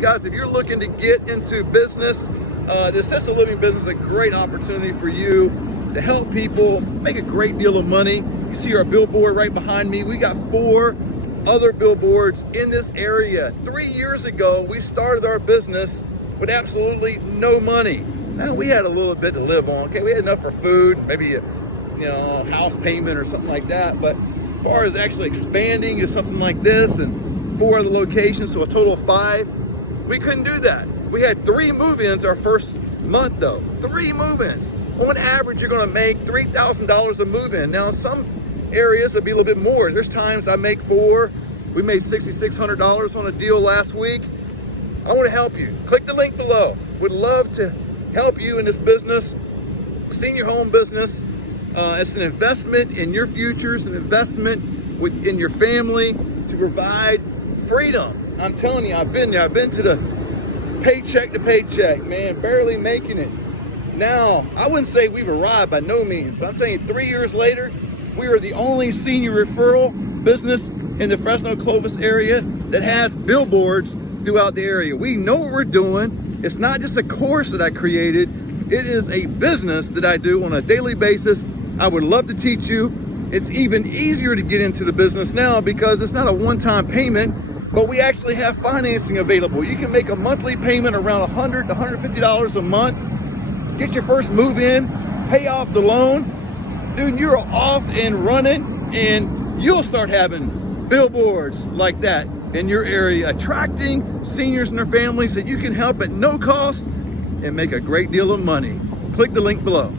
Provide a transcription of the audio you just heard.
Guys, if you're looking to get into business, the assisted living business is a great opportunity for you to help people make a great deal of money. You see our billboard right behind me. We got 4 other billboards in this area. 3 years ago, we started our business with absolutely no money. Now, we had a little bit to live on. Okay, we had enough for food, maybe a house payment or something like that. But as far as actually expanding to something like this and 4 other locations, so a total of 5, we couldn't do that. We had 3 move-ins our first month though. 3 move-ins. On average, you're gonna make $3,000 a move-in. Now, some areas it'll be a little bit more. There's times I make 4. We made $6,600 on a deal last week. I wanna help you. Click the link below. Would love to help you in this business, senior home business. It's an investment in your future. It's an investment in your family to provide freedom. I'm telling you, I've been there. I've been to the paycheck to paycheck, man, barely making it. Now, I wouldn't say we've arrived by no means, but I'm telling you, 3 years later, we are the only senior referral business in the Fresno Clovis area that has billboards throughout the area. We know what we're doing. It's not just a course that I created. It is a business that I do on a daily basis. I would love to teach you. It's even easier to get into the business now because it's not a one-time payment, but we actually have financing available. You can make a monthly payment around $100 to $150 a month. Get your first move in, pay off the loan. Dude, you're off and running, and you'll start having billboards like that in your area, attracting seniors and their families that you can help at no cost and make a great deal of money. Click the link below.